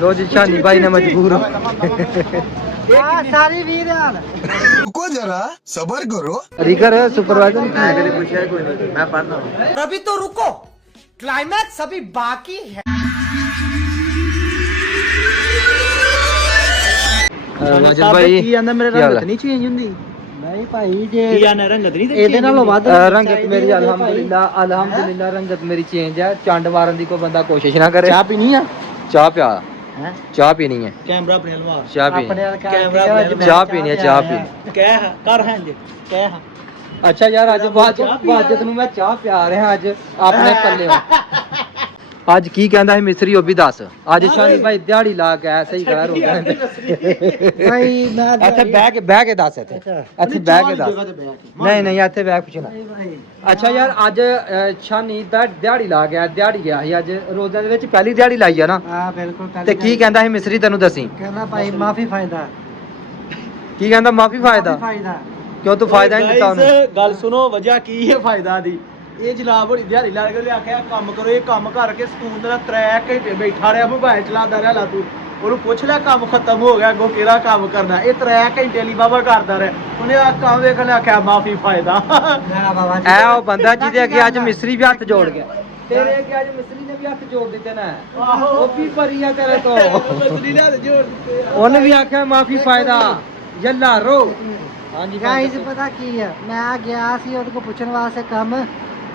लो जी शानी भाई ने मजबूर हो सारी 20 रियाल रुको जरा सबर करो। रिकर सुपरवाइजर मैं पढ़ रहा हूँ। अभी तो रुको, क्लाइमैक्स अभी बाकी है। माजिद भाई ਕੀ ਆਂਦਾ ਮੇਰੇ ਕੀ ਹਾਲ ਰੰਗਤ ਹੈ? ਨਹੀਂ ਚੇਂਜ ਹੁੰਦੀ ਨਹੀਂ ਭਾਈ ਜੇ ਕੀ ਆਂਦਾ ਰੰਗਤ ਨਹੀਂ ਇਹਦੇ ਨਾਲੋਂ ਵੱਧ रंगत मेरी अल्हम्दुलिल्लाह रंगत मेरी चेंज है चंड मारन दी कोई बंदा कोशिश ना करे ਚਾਹ ਪੀਣੀ ਆ चाह प्या ਹੈ चाह पीनी है ਕੈਮਰਾ ਆਪਣੇ ਹਲਵਾ चाह ਆਪਣੇ पीनी ਵਾਲ ਕੈਮਰਾ चाह पीनी है चाह पीनी ਕਹਿ ਕਰ ਹਾਂ ਜੀ ਕਹਿ ਹਾਂ अच्छा यार अज बाजत ਨੂੰ ਮੈਂ ਚਾਹ ਪਿਆ ਰਿਹਾ ਅੱਜ ਆਪਣੇ ਪੱਲਿਓਂ ਅੱਜ ਕੀ ਕਹਿੰਦਾ ਸੀ ਮਿਸਤਰੀ ਉਹ ਵੀ ਦੱਸ ਅੱਜ ਸ਼ਾਨੀ ਭਾਈ ਦਿਹਾੜੀ ਲਾ ਕੇ ਆਇਆ ਸਹੀ ਕਰਾ ਰੋਗਾ ਭਾਈ ਮੈਂ ਇੱਥੇ ਬਹਿ ਕੇ ਦੱਸ ਇੱਥੇ ਬਹਿ ਕੇ ਦੱਸ ਨਹੀਂ ਇੱਥੇ ਬਹਿ ਪੁੱਛਣਾ ਅੱਛਾ ਯਾਰ ਅੱਜ ਸ਼ਾਨੀ ਦਾ ਦਿਹਾੜੀ ਲਾ ਗਿਆ ਦਿਹਾੜੀ ਗਿਆ ਸੀ ਅੱਜ ਰੋਜ਼ਾਂ ਦੇ ਵਿੱਚ ਪਹਿਲੀ ਦਿਹਾੜੀ ਲਾਈ ਆ ਨਾ ਹਾਂ ਬਿਲਕੁਲ ਤੇ ਕੀ ਕਹਿੰਦਾ ਸੀ ਮਿਸਤਰੀ ਤੈਨੂੰ ਦੱਸੀ ਕਹਿੰਦਾ ਭਾਈ ਮਾਫੀ ਫਾਇਦਾ ਕੀ ਕਹਿੰਦਾ ਮਾਫੀ ਫਾਇਦਾ ਕਿਉਂ ਤੂੰ ਫਾਇਦਾ ਨਹੀਂ ਦਿੱਤਾ ਉਹਨੂੰ ਗੱਲ ਸੁਣੋ ਵਜ੍ਹਾ ਕੀ ਹੈ ਫਾਇਦਾ ਦੀ ਇਹ ਜਨਾਬ ਹੋਣੀ ਦਿਹਾੜੀ ਲਾ ਕੇ ਆਖਿਆ ਕੰਮ ਕਰੋ ਇਹ ਕੰਮ ਕਰਕੇ ਸਕੂਨ ਦਾ 3 ਘੰਟੇ ਬੈਠਾ ਰਿਹਾ ਮੋਬਾਈਲ ਚਲਾਉਂਦਾ ਰਿਹਾ ਲਾ ਤੂੰ ਉਹਨੂੰ ਪੁੱਛ ਲੈ ਕੰਮ ਖਤਮ ਹੋ ਗਿਆ ਅੱਗੋਂ ਕਿਹੜਾ ਕੰਮ ਕਰਨਾ ਇਹ 3 ਘੰਟੇ ਲਈ ਬਾਬਾ ਕਰਦਾ ਰਿਹਾ ਉਹਨੇ ਆ ਕੰਮ ਵੇਖ ਲਿਆ ਆਖਿਆ ਮਾਫੀ ਫਾਇਦਾ ਐ ਉਹ ਬੰਦਾ ਜਿਹਦੇ ਅੱਗੇ ਅੱਜ ਮਿਸਤਰੀ ਵੀ ਹੱਥ ਜੋੜ ਗਿਆ ਤੇਰੇ ਅੱਗੇ ਅੱਜ ਮਿਸਤਰੀ ਨੇ ਵੀ ਹੱਥ ਜੋੜ ਦਿੱਤੇ ਨਾ ਉਹ ਵੀ ਭਰੀ ਆ ਤੇਰੇ ਤੋਂ ਮਸਲੀ ਨਾਲ ਜੋੜ ਦਿੱਤੇ ਉਹਨੇ ਵੀ ਆਖਿਆ ਮਾਫੀ ਫਾਇਦਾ ਯੱਲਾ ਰੋ ਹਾਂਜੀ ਗਾਇਸ ਪਤਾ ਕੀ ਹੈ ਮੈਂ ਗਿਆ ਸੀ ਉਹਦੇ ਕੋਲ ਪੁੱਛਣ ਵਾਸਤੇ ਕੰਮ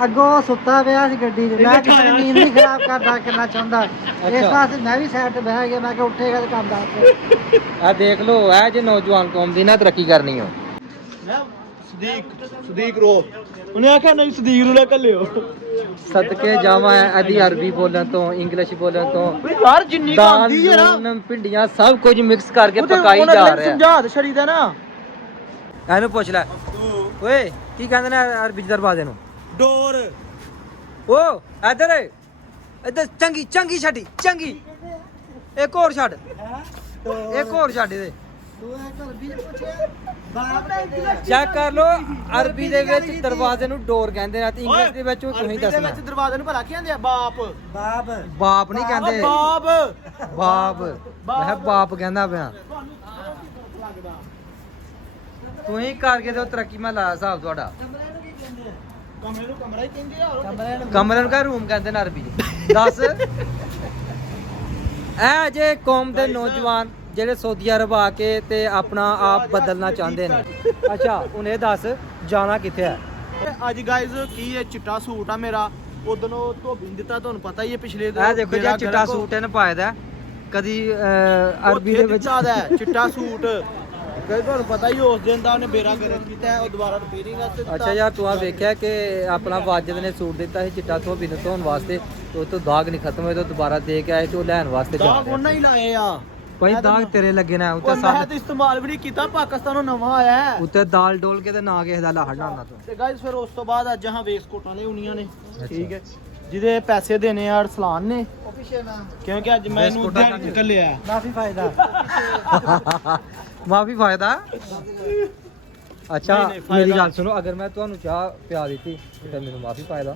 ਅੱਗੋਂ ਸੁੱਤਾ ਪਿਆ ਸੀ ਗੱਡੀ 'ਚ ਮੈਂ ਕਿਸੇ ਦੀ ਨੀਂਦ ਨਹੀਂ ਖਰਾਬ ਕਰਨਾ ਚਾਹੁੰਦਾ ਇਸ ਵਾਸਤੇ ਮੈਂ ਵੀ ਸਾਈਡ ਤੇ ਬਹਿ ਗਿਆ ਮੈਂ ਕਿਹਾ ਉੱਠੇਗਾ ਤੇ ਕੰਮ ਦੱਸ ਆ ਦੇਖ ਲੋ ਇਹ ਜੇ ਨੌਜਵਾਨ ਕੌਮ ਦੀ ਨਾ ਤਰੱਕੀ ਕਰਨੀ ਹੋ ਸਦੀਕ ਰੋ ਉਹਨੇ ਆਖਿਆ ਨਹੀਂ ਸਦੀਕ ਨੂੰ ਲੈ ਕੱਲਿਓ ਸਦਕੇ ਜਾਵਾਂ ਇਹਦੀ ਅਰਬੀ ਬੋਲਣ ਤੋਂ ਇੰਗਲਿਸ਼ ਬੋਲਣ ਤੋਂ ਯਾਰ ਜਿੰਨੀ ਆਉਂਦੀ ਹੈ ਨਾ ਦਾਲ ਪਿੰਡੀਆਂ ਸਭ ਕੁਝ ਮਿਕਸ ਕਰਕੇ ਪਕਾਈ ਜਾ ਰਿਹਾ ਸਮਝਾ ਤੇ ਛੜੀਦਾ ਨਾ ਇਹਨੂੰ ਪੁੱਛ ਲੈ ਓਏ ਕੀ ਕਹਿੰਦੇ ਨੇ ਅਰਬੀ ਦਰਵਾਜ਼ੇ ਨੂੰ ਡੋਰ ਓ ਇੱਧਰ ਚੰਗੀ ਛੱਡੀ ਚੰਗੀ ਇੱਕ ਹੋਰ ਛੱਡ ਇੱਕ ਹੋਰ ਛੱਡ ਇਹਦੇ ਚੈੱਕ ਕਰ ਲੋ ਅਰਬੀ ਦੇ ਵਿੱਚ ਦਰਵਾਜ਼ੇ ਨੂੰ ਡੋਰ ਕਹਿੰਦੇ ਨੇ ਤੇ ਇੰਗਲਿਸ਼ ਦੇ ਵਿੱਚ ਤੁਸੀਂ ਦੱਸਣਾ ਵਿੱਚ ਦਰਵਾਜ਼ੇ ਨੂੰ ਭਲਾ ਕੀ ਕਹਿੰਦੇ ਆ ਬਾਪ ਬਾਪ ਨਹੀਂ ਕਹਿੰਦੇ ਬਾਪ ਮੈਂ ਬਾਪ ਕਹਿੰਦਾ ਪਿਆ ਤੂੰ ਹੀ ਕਰਕੇ ਤੇ ਤਰੱਕੀ ਮੈਂ ਲਾਇਆ ਹਿਸਾਬ ਤੁਹਾਡਾ ਕਮਰੇ ਨੂੰ ਕਮਰਾ ਹੀ ਕਹਿੰਦੇ ਆ ਕਮਰੇ ਨੂੰ ਕਾ ਰੂਮ ਕਹਿੰਦੇ ਨੇ ਅਰਬੀ ਦੱਸ ਇਹ ਜੇ ਕੌਮ ਦੇ ਨੌਜਵਾਨ ਜਿਹੜੇ ਸਊਦੀ ਅਰਬ ਆ ਕੇ ਤੇ ਆਪਣਾ ਆਪ ਬਦਲਣਾ ਚਾਹੁੰਦੇ ਨੇ ਅੱਛਾ ਹੁਣ ਇਹ ਦੱਸ ਜਾਣਾ ਕਿੱਥੇ ਹੈ ਅੱਜ ਗਾਇਜ਼ ਕੀ ਹੈ ਚਿੱਟਾ ਸੂਟ ਆ ਮੇਰਾ ਉਦੋਂ ਉਹ ਧੋਬੀ ਨੇ ਦਿੱਤਾ ਤੁਹਾਨੂੰ ਪਤਾ ਹੀ ਹੈ ਪਿਛਲੇ ਇਹ ਦੇਖੋ ਜੀ ਚਿੱਟਾ ਸੂਟ ਇਹਨੇ ਪਾਇਆ ਦਾ ਕਦੀ ਅਰਬੀ ਦੇ ਵਿੱਚ ਚਿੱਟਾ ਸੂਟ ਕਈ ਤੁਹਾਨੂੰ ਪਤਾ ਹੀ ਉਸ ਦਿਨ ਦਾ ਉਹਨੇ ਬੇੜਾ ਗਰਮ ਕੀਤਾ ਉਹ ਦੁਬਾਰਾ ਰਿਪੇਅਰਿੰਗ ਵਾਸਤੇ ਦਿੱਤਾ ਅੱਛਾ ਯਾਰ ਤੂੰ ਆ ਵੇਖਿਆ ਕਿ ਆਪਣਾ ਵਾਜਦ ਨੇ ਸੂਟ ਦਿੱਤਾ ਸੀ ਚਿੱਟਾ ਧੋਬੀ ਨੂੰ ਧੋਣ ਵਾਸਤੇ ਉਹ ਤੋਂ ਦਾਗ ਨਹੀਂ ਖਤਮ ਹੋਏ ਤਾਂ ਦੁਬਾਰਾ ਦੇ ਕੇ ਆਏ ਤੇ ਉਹ ਲੈਣ ਵਾਸਤੇ ਦਾਗ ਉਹਨਾਂ ਹੀ ਲਾਏ ਆ ਭਾਈ ਦਾਗ ਤੇਰੇ ਲੱਗੇ ਨਾ ਉੱਤੇ ਮੈਂ ਤਾਂ ਇਸਤੇਮਾਲ ਵੀ ਨਹੀਂ ਕੀਤਾ ਪਾਕਿਸਤਾਨੋਂ ਨਵਾਂ ਆਇਆ ਹੈ ਉੱਤੇ ਦਾਲ ਡੋਲ ਕੇ ਤੇ ਨਾ ਕਿਸੇ ਦਾ ਲਾਹੜਾ ਨਾ ਤੂੰ ਤੇ ਗਾਇਸ ਫਿਰ ਉਸ ਤੋਂ ਬਾਅਦ ਅੱਜ ਹਾਂ ਵੇਸਕੋਟਾਂ ਲਿਆਉਣੀਆਂ ਨੇ ਠੀਕ ਹੈ ਜਿਹਦੇ ਪੈਸੇ ਦੇਣੇ ਆ ਅਰਸਲਾਨ ਨੇ ਕਿਉਂਕਿ ਅੱਜ ਮੈਂ ਇਹਨੂੰ ਦਿਹਾੜੀ ਨਿਕਲਿਆ ਮਾਫੀ ਫਾਇਦਾ ਮਾਫੀ ਫਾਇਦਾ ਅੱਛਾ ਮੇਰੀ ਗੱਲ ਸੁਣੋ ਅਗਰ ਮੈਂ ਤੁਹਾਨੂੰ ਚਾਹ ਪਿਆ ਦਿੱਤੀ ਤਾਂ ਮੈਨੂੰ ਮਾਫੀ ਫਾਇਦਾ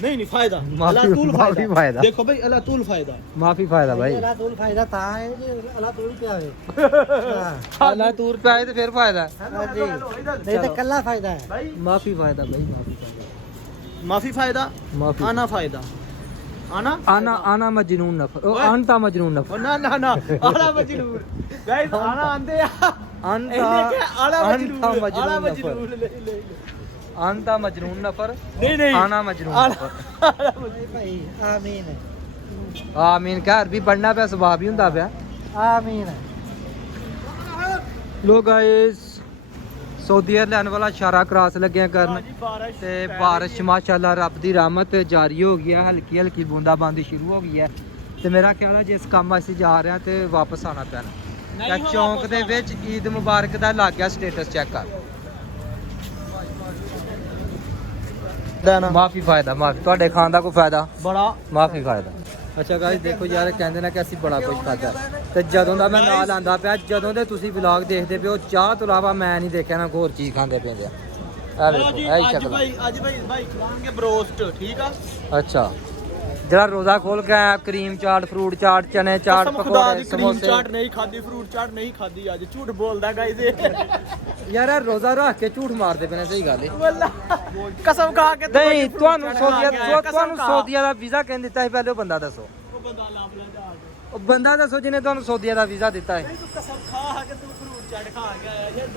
ਨਹੀਂ ਫਾਇਦਾ ਮਾਫੀ ਫਾਇਦਾ ਦੇਖੋ ਭਾਈ ਅੱਲਾ ਤੂਲ ਫਾਇਦਾ ਮਾਫੀ ਫਾਇਦਾ ਭਾਈ ਅੱਲਾ ਤੂਲ ਫਾਇਦਾ ਤਾਂ ਹੈ ਜੇ ਅੱਲਾ ਤੂਲ ਪਿਆਵੇ ਅੱਲਾ ਤੂਰ ਪਿਆਏ ਤੇ ਫਿਰ ਫਾਇਦਾ ਹਾਂਜੀ ਨਹੀਂ ਤਾਂ ਕੱਲਾ ਫਾਇਦਾ ਹੈ ਮਾਫੀ ਫਾਇਦਾ ਭਾਈ ਮਾਫੀ ਫਾਇਦਾ ਮਾਫੀ ਆਨਾ ਫਾਇਦਾ ਆਨਾ ਮਜਨੂਨ ਨਫਰ ਉਹ ਅੰਤਾ ਮਜਨੂਨ ਨਫਰ ਨਾ ਆਲਾ ਮਜਨੂਰ ਗਾਇਸ ਆਨਾ ਆਂਦੇ ਆ ਆਲਾ ਮਜਨੂਰ ਅੰਤਾ ਮਜਨੂਨ ਨਫਰ ਨਹੀਂ ਆਨਾ ਮਜਨੂਨ ਨਫਰ ਭਾਈ ਆਮੀਨ ਆਮੀਨ ਕਹ ਅਰਬੀ ਪੜਨਾ ਪਿਆ ਸਵਾਬ ਹੀ ਹੁੰਦਾ ਪਿਆ ਆਮੀਨ ਲੋ ਗਾਇਸ सऊदी एयरलाइन वाला इशारा क्रॉस लगे करन ते बारिश माशाल्लाह रब दी रहमत जारी हो गई है हल्की हल्की बूंदाबांदी शुरू हो गई है ते मेरा ख्याल है जिस काम असीं जा रहे हैं ते वापस आना पैना चौंक दे विच ईद मुबारक दा लग गया स्टेटस चेक कर माफी फायदा माफी तुहाडे खान दा कोई फायदा बड़ा माफी फायदा ਅੱਛਾ ਗਾਇਸ ਦੇਖੋ ਯਾਰ ਕਹਿੰਦੇ ਨੇ ਕਿ ਅਸੀਂ ਬੜਾ ਕੁਝ ਖਾਧਾ ਤੇ ਜਦੋਂ ਦਾ ਮੈਂ ਨਾਲ ਆਂਦਾ ਪਿਆ ਜਦੋਂ ਦੇ ਤੁਸੀਂ ਵਲੌਗ ਦੇਖਦੇ ਪਿਓ ਚਾਹ ਤੋਂ ਇਲਾਵਾ ਮੈਂ ਨਹੀਂ ਦੇਖਿਆ ਨਾ ਹੋਰ ਚੀਜ਼ ਖਾਂਦੇ ਪਏ ਆ ਆ ਦੇਖੋ ਇਹ ਸ਼ਕਲ ਅੱਜ ਭਾਈ ਖਿਲਾਵਾਂਗੇ ਬਰੋਸਟ ਠੀਕ ਆ ਅੱਛਾ ਜਿਹੜਾ ਰੋਜ਼ਾ ਖੋਲ ਕੇ ਆਇਆ ਕਰੀਮ ਚਾਟ ਫਰੂਟ ਚਾਟ ਚਨੇ ਚਾਟ ਕਸਮ ਖੁਦਾ ਪਕੌੜੇ ਦੀ ਕਰੀਮ ਸਮੋਸੇ ਚਾਟ ਨਹੀਂ ਖਾਦੀ ਫਰੂਟ ਚਾਟ ਨਹੀਂ ਖਾਦੀ ਅੱਜ ਝੂਠ ਬੋਲਦਾ ਗਾਇਜ਼ ਯਾਰ ਇਹ ਰੋਜ਼ਾ ਰੱਖ ਕੇ ਝੂਠ ਮਾਰਦੇ ਪਏ ਨੇ ਸਹੀ ਗੱਲ ਹੈ ਵੱਲਾ ਕਸਮ ਖਾ ਕੇ ਨਹੀਂ ਤੁਹਾਨੂੰ ਸੌਦੀਆ ਦਾ ਵੀਜ਼ਾ ਕਿਹਨੇ ਦਿੱਤਾ ਸੀ ਪਹਿਲੇ ਉਹ ਬੰਦਾ ਦੱਸੋ ਉਹ ਬੰਦਾ ਲਾਭ ਲੈ ਜਾ ਉਹ ਬੰਦਾ ਦੱਸੋ ਜਿਹਨੇ ਤੁਹਾਨੂੰ ਸੌਦੀਆ ਦਾ ਵੀਜ਼ਾ ਦਿੱਤਾ ਹੈ ਨਹੀਂ ਤੂੰ ਕਸਮ ਖਾ ਕੇ ਤੂੰ ਫਰੂਟ ਚਾਟ ਖਾ ਕੇ ਆਇਆ ਯਾਰ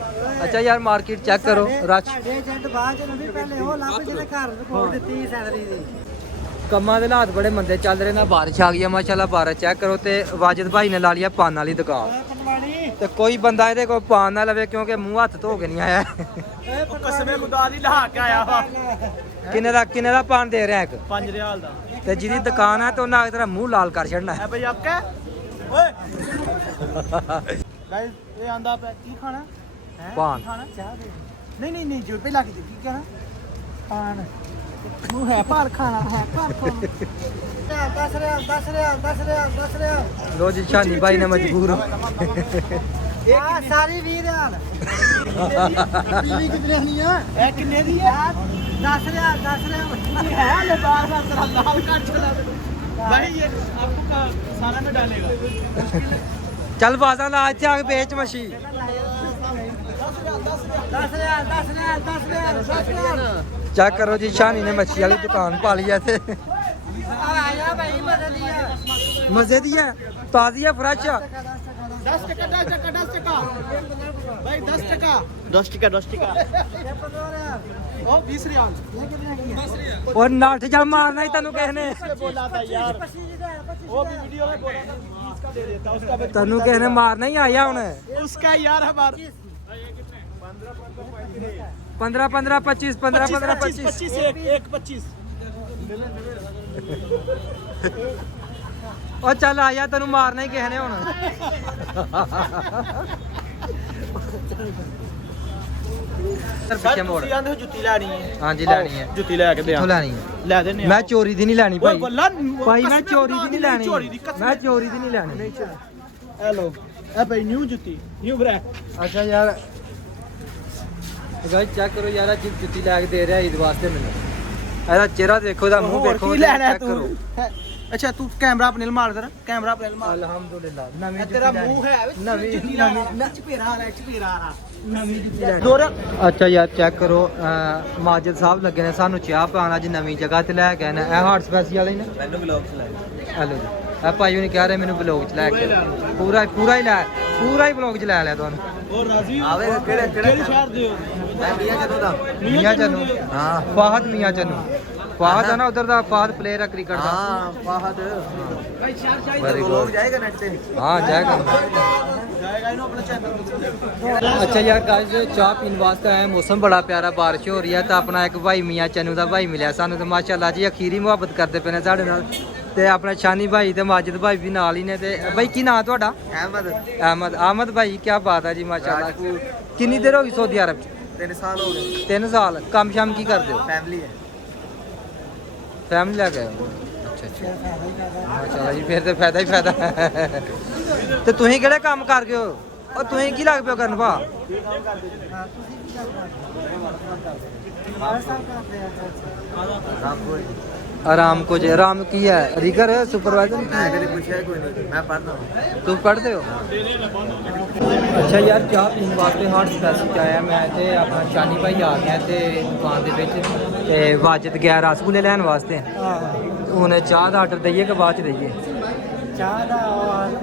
ਅੱਛਾ ਯਾਰ ਮਾਰਕੀਟ ਚੈੱਕ ਕਰੋ ਰਸ਼ ਸਾਡੇ ਏਜੰਟ ਬਾਅਦ ਚ ਵੀ ਪਹਿਲੇ ਉਹ ਲੱਭ ਜਿਹਨੇ ਘਰ ਰਿਪੋਰਟ ਦਿੱਤੀ ਸੈਲਰੀ ਦੀ ਕੰਮਾਂ ਦੇ ਹਾਲਾਤ ਬੜੇ ਮੰਦੇ ਚੱਲ ਰਹੇ ਨੇ ਬਾਰਿਸ਼ ਆ ਗਈ ਹੈ ਮਾਸ਼ਾਅੱਲਾ ਬਾਰਿਸ਼ ਚੈੱਕ ਕਰੋ ਤੇ ਵਾਜਿਦ ਭਾਈ ਨੇ ਲਾ ਲਿਆ ਪਾਨ ਵਾਲੀ ਦੁਕਾਨ ਤੇ ਕੋਈ ਬੰਦਾ ਇਹਦੇ ਕੋਲ ਪਾਨ ਨਾ ਲਵੇ ਕਿਉਂਕਿ ਮੂੰਹ ਹੱਥ ਧੋ ਕੇ ਨਹੀਂ ਆਇਆ ਉਹ ਕਸਮੇ ਖੁਦਾ ਦੀ ਲਹਾ ਕੇ ਆਇਆ ਵਾ ਕਿੰਨੇ ਦਾ ਪਾਨ ਦੇ ਰਿਹਾ ਇੱਕ 5 ਰਿਆਲ ਦਾ ਤੇ ਜਿਹਦੀ ਦੁਕਾਨ ਹੈ ਤੇ ਉਹਨਾਂ ਤੇਰਾ ਮੂੰਹ ਲਾਲ ਕਰ ਛੱਡਣਾ ਹੈ ਭਾਈ ਆਪਕਾ ਓਏ ਗਾਇਸ ਇਹ ਆਂਦਾ ਪਿਆ ਕੀ ਖਾਣਾ ਹੈ ਪਾਨ ਖਾਣਾ ਚਾਹ ਦੇ ਨਹੀਂ ਜੋ ਪਹਿਲਾਂ ਕੀ ਕਹਿਣਾ ਪਾਨ ਨੂੰ ਹੈ ਭਾਰ ਖਾਣਾ ਹੈ ਭਾਰ ਖਾਣਾ 10 ਰਿਆਲ ਲੋ ਜੀ ਸ਼ਾਨੀ ਭਾਈ ਨੇ ਮਜਬੂਰ ਆ ਸਾਰੀ 20 ਰਿਆਲ ਪੀਲੀ ਕਿਤਨੇ ਨਹੀਂ ਆ ਇਹ ਕਿੰਨੇ ਦੀ ਹੈ 10 ਰਿਆਲ ये है ले बार बार तेरा लाल कार्ड चला दे भाई ये आपको का सारा में डालेगा ਚੱਲ ਬਾਜ਼ਾਰ ਲਾ ਇੱਥੇ ਆ ਕੇ ਵੇਚ ਮੱਛੀ 10 ਰਿਆਲ ਚੈੱਕ ਕਰੋ ਜੀ ਸ਼ਾਨੀ ਨੇ ਮੱਛੀ ਵਾਲੀ ਦੁਕਾਨ ਪਾ ਲਈ ਐ ਇੱਥੇ ਆਇਆ ਭਾਈ ਬਦਲ ਲਿਆ ਮਜ਼ੇ ਦੀ ਹੈ ਤਾਜ਼ੀ ਹੈ ਫਰੈਸ਼ 10 टका भाई 10 टका 10 टका ओ 20 रियाल ਉਹ ਨਾਠ ਜਾ ਮਾਰਨਾ ਹੀ ਤੈਨੂੰ ਕਿਸ ਨੇ बोला था यार वो भी वीडियो में बोला था 20 का दे देता उसका भी ਤੈਨੂੰ ਕਿਸ ਨੇ ਮਾਰਨਾ ਹੀ ਆਇਆ ਹੁਣ उसका यार हमारा 15 15 25 15 15 25 25 एक 25 ਉਹ ਚੱਲ ਆਇਆ ਤੈਨੂੰ ਮਾਰਨਾ ਹੀ ਕਿਸ ਨੇ ਹੁਣ ਪਿੱਛੇ ਮੋੜ ਤੁਸੀਂ ਆਂਦੇ ਹੋ ਜੁੱਤੀ ਲੈਣੀ ਹੈ ਹਾਂਜੀ ਲੈਣੀ ਹੈ ਜੁੱਤੀ ਲੈ ਕੇ ਦੇ ਕਿੱਥੋਂ ਲੈਣੀ ਹੈ ਲੈ ਦੇਨੇ ਮੈਂ ਚੋਰੀ ਦੀ ਨਹੀਂ ਲੈਣੀ ਓਏ ਭਾਈ ਬੱਲਾ ਭਾਈ ਮੈਂ ਚੋਰੀ ਦੀ ਨਹੀਂ ਲੈਣੀ ਚੋਰੀ ਦੀ ਮੈਂ ਚੋਰੀ ਦੀ ਨਹੀਂ ਲੈਣੀ ਹੈਲੋ ਇਹ ਭਾਈ ਨਿਊ ਜੁੱਤੀ ਨਿਊ ਬ੍ਰੈਕ ਅੱਛਾ ਯਾਰ ਗਾਇਸ ਚੈੱਕ ਕਰੋ ਯਾਰ ਅੱਜ ਜੁੱਤੀ ਲੈ ਕੇ ਦੇ ਰਿਹਾ ਈਦ ਵਾਸਤੇ ਮੈਨੂੰ ਇਹਦਾ ਚਿਹਰਾ ਦੇਖੋ ਇਹਦਾ ਮੂੰਹ ਹੋਰ ਦੇਖੋ ਕੀ ਲੈਣਾ ਚੈੱਕ ਕਰੋ ਤੂੰ ਅੱਛਾ ਤੂੰ ਕੈਮਰਾ ਆਪਣੇ ਨਾਲ ਮਾਰ ਕਰ ਕੈਮਰਾ ਆਪਣੇ ਨਾਲ ਮਾਰ ਅਲਹਮਦੁਲਿਲਾ ਨਵੀਂ ਇਹ ਤੇਰਾ ਮੂੰਹ ਹੈ ਨਵੀਂ ਚਪੇਰਾ ਨਵੀਂ ਜੁੱਤੀ ਲੈਣੀ ਦੋਰ ਅੱਛਾ ਯਾਰ ਚੈੱਕ ਕਰੋ ਮਾਜਿਦ ਸਾਹਿਬ ਲੱਗੇ ਨੇ ਸਾਨੂੰ ਚਾਹ ਪਾਉਣ ਅੱਜ ਨਵੀਂ ਜਗ੍ਹਾ ਤੇ ਲੈ ਕੇ ਆਏ ਨੇ ਇਹ ਹਾਰਟ ਸਪੈਸ਼ਲ ਵਾਲੇ ਨੇ ਮੈਨੂੰ ਬਲੌਗ ਚਲਾਇਆ ਹੈਲੋ ਜੀ ਇਹ ਭਾਈ ਉਹਨੇ ਕਹਿ ਰਹੇ ਮੈਨੂੰ ਬਲੌਗ ਚ ਲੈ ਕੇ ਆਓ। ਪੂਰਾ ਹੀ ਬਲੌਗ ਚ ਲੈ ਲਿਆ ਤੁਹਾਨੂੰ ਹੋਰ ਰਾਜ਼ੀ ਆਵੇ ਕਿਹੜੇ ਸ਼ਹਿਰ ਦੇ ਹੋ ਮੈਂ ਮੀਆਂ ਚੰਨੂ ਹਾਂ ਫਾਹਦ ਮੀਆਂ ਚੰਨੂ ਫਾਹਦ ਹੈ ਨਾ ਉਧਰ ਦਾ ਫਾਹਦ ਪਲੇਅਰ ਹੈ ਕ੍ਰਿਕਟ ਦਾ ਹਾਂ ਫਾਹਦ ਭਾਈ ਸ਼ਹਿਰ Very good. ਬਲੌਗ ਜਾਏਗਾ ਨੈਟ ਤੇ ਹਾਂ ਜਾਏਗਾ ਜਾਏਗਾ ਇਹਨੂੰ ਆਪਣਾ ਚੈਨਲ ਅੱਛਾ ਯਾਰ ਗਾਇਸ ਚਾਹ ਪੀਣ ਵਾਸਤੇ ਆਏ ਮੌਸਮ ਬੜਾ ਪਿਆਰਾ ਬਾਰਿਸ਼ ਹੋ ਰਹੀ ਹੈ ਤਾਂ ਆਪਣਾ ਇੱਕ ਭਾਈ ਮੀਆਂ ਚੰਨੂ ਦਾ ਭਾਈ ਮਿਲਿਆ ਸਾਨੂੰ ਤੇ ਮਾਸ਼ਾਅੱਲਾ ਜੀ ਅਖੀਰੀ ਮੁਹੱਬਤ ਕਰਦੇ ਪਏ ਨੇ ਸਾਡੇ ਨਾਲ ਤੇ ਆਪਣਾ ਸ਼ਾਨੀ ਭਾਈ ਤੇ ਮਾਜਿਦ ਭਾਈ ਵੀ ਨਾਲ ਹੀ ਨੇ ਤੇ ਭਾਈ ਕੀ ਨਾਂ ਤੁਹਾਡਾ ਅਹਿਮਦ ਭਾਈ ਕੀ ਬਾਤ ਹੈ ਜੀ ਮਾਸ਼ਾਅੱਲਾ ਕਿੰਨੀ ਦੇਰ ਹੋ ਗਈ ਸਊਦੀ ਅਰਬ ਚ 3 ਸਾਲ ਹੋ ਗਏ 3 ਸਾਲ ਕੰਮ ਸ਼ਾਮ ਕੀ ਕਰਦੇ ਹੋ ਫੈਮਿਲੀ ਹੈ ਫੈਮਿਲੀ ਲੈ ਕੇ ਆਏ ਹੋ? ਅੱਛਾ ਮਾਸ਼ਾਅੱਲਾ ਜੀ ਫਿਰ ਤੇ ਫਾਇਦਾ ਹੀ ਫਾਇਦਾ ਤੇ ਤੁਸੀਂ ਕਿਹੜੇ ਕੰਮ ਕਰ ਗਏ ਹੋ ਉਹ ਤੁਸੀਂ ਕੀ ਲੱਗ ਪਿਓ ਕਰਨ ਭਾ ਆਰਾਮ ਕੁਝ ਆਰਾਮ ਕੀ ਹੈ ਰੀਗਰ ਸੁਪਰਵਾਈਜ਼ਰ ਪੁੱਛਿਆ ਕੋਈ ਨਹੀਂ ਮੈਂ ਪੜ੍ਹਦਾ ਤੂੰ ਪੜ੍ਹਦੇ ਹੋ ਅੱਛਾ ਯਾਰ ਚਾਹ ਪੀਣ ਵਾਸਤੇ ਹਾਰਟ ਸਪੈਸ਼ਲ ਆਇਆ ਮੈਂ ਤੇ ਆਪਣਾ ਸ਼ਾਨੀ ਭਾਈ ਆ ਗਿਆ ਤੇ ਦੁਕਾਨ ਦੇ ਵਿੱਚ ਤੇ ਵਾਜਿਦ ਗਿਆ ਰਸਗੁੱਲੇ ਲੈਣ ਵਾਸਤੇ ਹੁਣ ਚਾਹ ਦਾ ਆਰਡਰ ਦਈਏ ਕਿ ਬਾਅਦ ਚ ਦਈਏ ਚਾਹ ਦਾ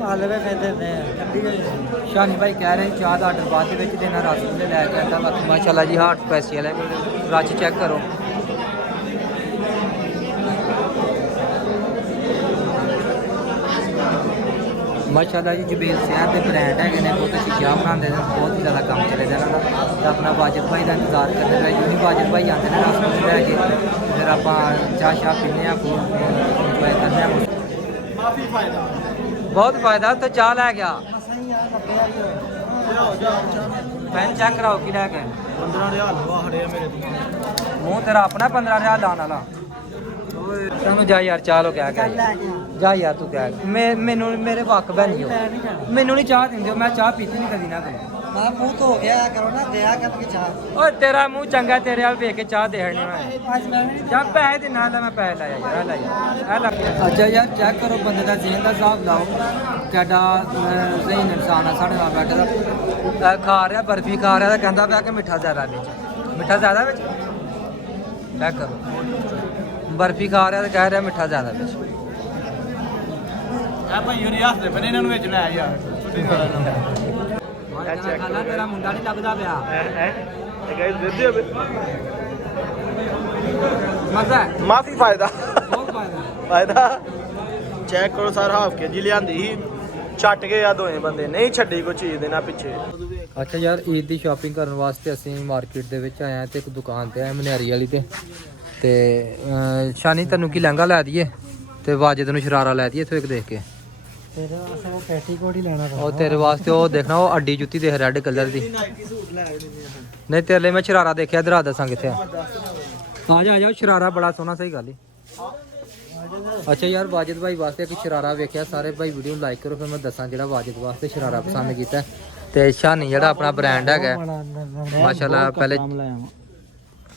ਹਲਵੇ ਫੇਦੇ ਨੇ ਕੱਢੀ ਗਈ ਸ਼ਾਨੀ ਭਾਈ ਕਹਿ ਰਹੇ ਚਾਹ ਦਾ ਆਰਡਰ ਬਾਅਦ ਦੇ ਵਿੱਚ ਦੇਣਾ ਰਸਗੁੱਲੇ ਲੈ ਕੇ ਆਂਦਾ ਬਾਕੀ ਮਾਸ਼ਾਅੱਲਾ ਜੀ ਹਾਰਟ ਸਪੈਸ਼ਲ ਹੈ ਰੱਜ ਚੈੱਕ ਕਰੋ ਮਾਸ਼ਾਅੱਲਾ ਜੀ ਜਬੇਲ ਸ਼ਹਿਰ ਦੇ ਬ੍ਰਾਂਡ ਹੈਗੇ ਨੇ ਬਹੁਤ ਅੱਛੀ ਚਾਹ ਬਣਾਉਂਦੇ ਨੇ ਬਹੁਤ ਹੀ ਜ਼ਿਆਦਾ ਕੰਮ ਚੱਲੇ ਇਹਨਾਂ ਦਾ ਤਾਂ ਆਪਣਾ ਵਾਜਿਦ ਭਾਈ ਦਾ ਇੰਤਜ਼ਾਰ ਕਰਦੇ ਪਏ ਯੂਨੀ ਵਾਜਿਦ ਭਾਈ ਆਉਂਦੇ ਨੇ ਰਸਗੁੱਲੇ ਲੈ ਕੇ ਫਿਰ ਆਪਾਂ ਚਾਹ ਪੀਂਦੇ ਹਾਂ ਇੰਜੋਏ ਕਰਦੇ ਹਾਂ ਕਾਫੀ ਫਾਇਦਾ ਬਹੁਤ ਫਾਇਦਾ ਉੱਥੇ ਚਾਹ ਲੈ ਗਿਆ ਸਹੀ ਆ 90 ਜਾਓ ਪੈਨ ਚੈੱਕ ਕਰਾਓ ਕੀ ਲੈ ਕੇ 15 ਰਿਆਲ ਲਵਾ ਹੜੇ ਆ ਮੇਰੇ ਤੋਂ ਮੂੰਹ ਤੇਰਾ ਆਪਣਾ 15 ਰਿਆਲ ਲਾਉਣ ਵਾਲਾ ਤੈਨੂੰ ਜਾ ਯਾਰ ਚਾਹ ਲੋ ਕਹਿ ਲੈ ਗਿਆ ਗਿਆ ਜਾ ਯਾਰ ਤੂੰ ਕਹਿ ਮੈਨੂੰ ਮੇਰੇ ਵਾਕ ਬੈ ਨਹੀਂ ਹੋ ਮੈਂ ਨਹੀਂ ਜਾਣਾ ਮੈਨੂੰ ਨਹੀਂ ਚਾਹ ਦਿੰਦੇ ਹੋ ਮੈਂ ਚਾਹ ਪੀਤੀ ਨਹੀਂ ਕਦੀ ਨਾ ਕਦੇ ਮੈਂ ਮੂੰਹ ਧੋ ਗਿਆ ਕਰੋ ਨਾ ਦਿਆ ਕਰ ਕੇ ਚਾਹ ਓਏ ਤੇਰਾ ਮੂੰਹ ਚੰਗਾ ਤੇਰੇ ਵੱਲ ਵੇਖ ਕੇ ਚਾਹ ਦੇਣੀ ਮੈਂ ਅੱਜ ਮੈਂ ਵੀ ਨਹੀਂ ਜਾਂ ਪੈਸੇ ਦੇ ਨਾਲ ਮੈਂ ਪੈਸੇ ਲਾਇਆ ਯਾਰ ਲੈ ਯਾਰ ਇਹ ਲੱਗ ਅੱਛਾ ਯਾਰ ਚੈੱਕ ਕਰੋ ਬੰਦੇ ਦਾ ਜ਼ਿਹਨ ਦਾ ਹਿਸਾਬ ਲਾਓ ਕਿੱਡਾ ਜ਼ਹੀਨ ਇਨਸਾਨ ਆ ਸਾਡੇ ਨਾਲ ਬੈਠਾ ਦਾ ਖਾ ਰਿਹਾ ਬਰਫੀ ਖਾ ਰਿਹਾ ਤਾਂ ਕਹਿੰਦਾ ਪਿਆ ਕਿ ਮਿੱਠਾ ਜ਼ਿਆਦਾ ਵਿੱਚ ਮਿੱਠਾ ਜ਼ਿਆਦਾ ਵਿੱਚ ਚੈੱਕ ਕਰੋ ਬਰਫੀ ਖਾ ਰਿਹਾ ਤਾਂ ਕਹਿ ਰਿਹਾ ਮਿੱਠਾ ਜ਼ਿਆਦਾ ਵਿੱਚ ਆ ਭਾਈ ਹੋਰੀ ਹੱਸਦੇ ਪਏ ਨੇ, ਇਹਨਾਂ ਨੂੰ ਵਿੱਚ ਲੈ ਯਾਰ ਖਾਣਾ ਤੇਰਾ ਮੁੰਡਾ ਨਹੀਂ ਲੱਭਦਾ ਪਿਆ ਇਹ ਗਾਇਸ ਦਿੱਦੇ ਹੋਵੇ ਮਜ਼ਾ ਮਾਫੀ ਫਾਇਦਾ ਬਹੁਤ ਫਾਇਦਾ ਫਾਇਦਾ ਚੈੱਕ ਕਰੋ ਸਰ ਹਾਫ ਕੇ ਜੀ ਲਿਆਂਦੀ ਸੀ ਛੱਟ ਗਏ ਆ ਦੋਵੇਂ ਬੰਦੇ ਨਹੀਂ ਛੱਡੀ ਕੋਈ ਚੀਜ਼ ਦੇ ਨਾ ਪਿੱਛੇ ਅੱਛਾ ਯਾਰ ਈਦ ਦੀ ਸ਼ਾਪਿੰਗ ਕਰਨ ਵਾਸਤੇ ਅਸੀਂ ਮਾਰਕੀਟ ਦੇ ਵਿੱਚ ਆਏ ਹਾਂ ਤੇ ਇੱਕ ਦੁਕਾਨ ਤੇ ਆਏ ਮਨਿਆਰੀ ਵਾਲੀ ਤੇ ਸ਼ਾਨੀ ਤੈਨੂੰ ਕੀ ਲਹਿੰਗਾ ਲੈ ਦਈਏ ਤੇ ਵਾਜਦ ਨੂੰ ਸ਼ਰਾਰਾ ਲੈ ਦਈਏ ਇੱਥੋਂ ਇੱਕ ਦੇਖ ਕੇ ਤੇਰੇ ਵਾਸਤੇ ਉਹ ਪੈਟੀਕੋਟ ਹੀ ਲੈਣਾ ਉਹ ਤੇਰੇ ਵਾਸਤੇ ਉਹ ਦੇਖਣਾ ਉਹ ਅੱਡੀ ਜੁੱਤੀ ਦੇਖ ਰੈੱਡ ਕਲਰ ਦੀ ਨਹੀਂ ਤੇਰੇ ਲਈ ਮੈਂ ਸ਼ਰਾਰਾ ਦੇਖਿਆ ਇਧਰ ਆ ਦੱਸਾਂ ਕਿੱਥੇ ਆ ਜਾ ਉਹ ਸ਼ਰਾਰਾ ਬੜਾ ਸੋਹਣਾ ਸਹੀ ਗੱਲ ਈ ਅੱਛਾ ਯਾਰ ਵਾਜਦ ਭਾਈ ਵਾਸਤੇ ਇੱਕ ਸ਼ਰਾਰਾ ਵੇਖਿਆ ਸਾਰੇ ਭਾਈ ਵੀਡੀਓ ਨੂੰ ਲਾਈਕ ਕਰੋ ਫਿਰ ਮੈਂ ਦੱਸਾਂ ਜਿਹੜਾ ਵਾਜਦ ਵਾਸਤੇ ਸ਼ਰਾਰਾ ਪਸੰਦ ਕੀਤਾ ਤੇ ਸ਼ਾਨੀ ਜਿਹੜਾ ਆਪਣਾ ਬ੍ਰਾਂਡ ਹੈਗਾ ਮਾਸ਼ਾਅੱਲਾ ਪਹਿਲੇ